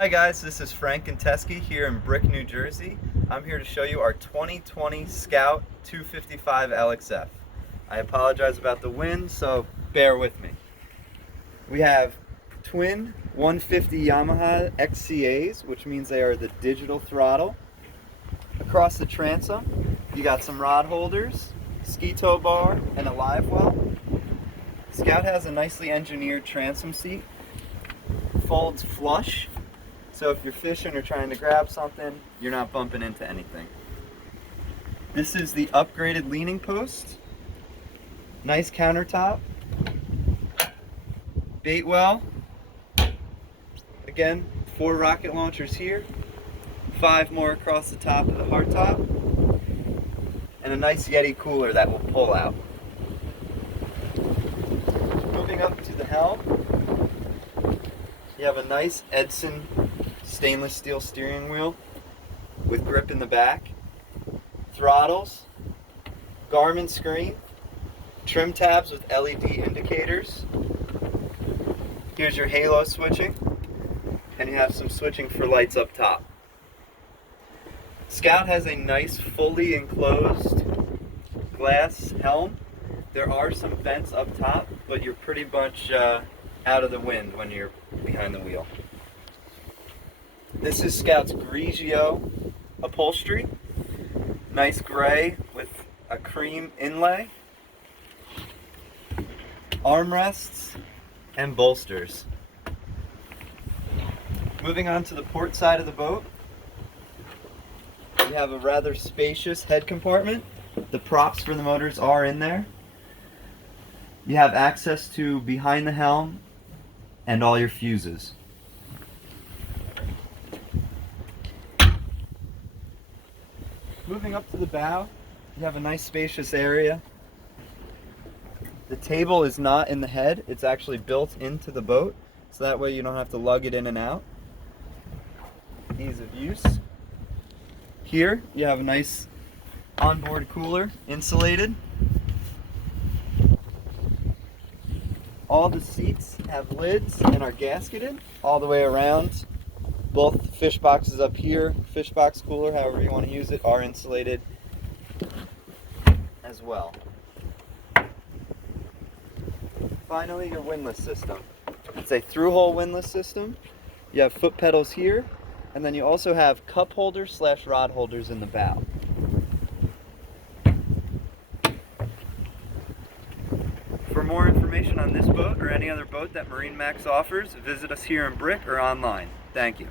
Hi guys, this is Frank and Teskey here in Brick, New Jersey. I'm here to show you our 2020 Scout 255 LXF. I apologize about the wind, so bear with me. We have twin 150 Yamaha XCAs, which means they are the digital throttle. Across the transom, you got some rod holders, ski tow bar, and a live well. Scout has a nicely engineered transom seat, folds flush. So if you're fishing or trying to grab something, you're not bumping into anything. This is the upgraded leaning post. Nice countertop. Bait well. Again, 4 rocket launchers here. 5 more across the top of the hardtop. And a nice Yeti cooler that will pull out. Moving up to the helm, you have a nice Edson stainless steel steering wheel with grip in the back, throttles, Garmin screen, trim tabs with LED indicators. Here's your halo switching, and you have some switching for lights up top. Scout has a nice fully enclosed glass helm. There are some vents up top, but you're pretty much out of the wind when you're behind the wheel. This is Scout's Grigio upholstery. Nice gray with a cream inlay. Armrests and bolsters. Moving on to the port side of the boat, we have a rather spacious head compartment. The props for the motors are in there. You have access to behind the helm and all your fuses. Moving up to the bow, you have a nice spacious area. The table is not in the head, it's actually built into the boat, so that way you don't have to lug it in and out. Ease of use. Here you have a nice onboard cooler, insulated. All the seats have lids and are gasketed all the way around. Both fish boxes up here, fish box cooler, however you want to use it, are insulated as well. Finally, your windlass system. It's a through-hole windlass system. You have foot pedals here, and then you also have cup holders / rod holders in the bow. For more information on this boat or any other boat that MarineMax offers, visit us here in Brick or online. Thank you.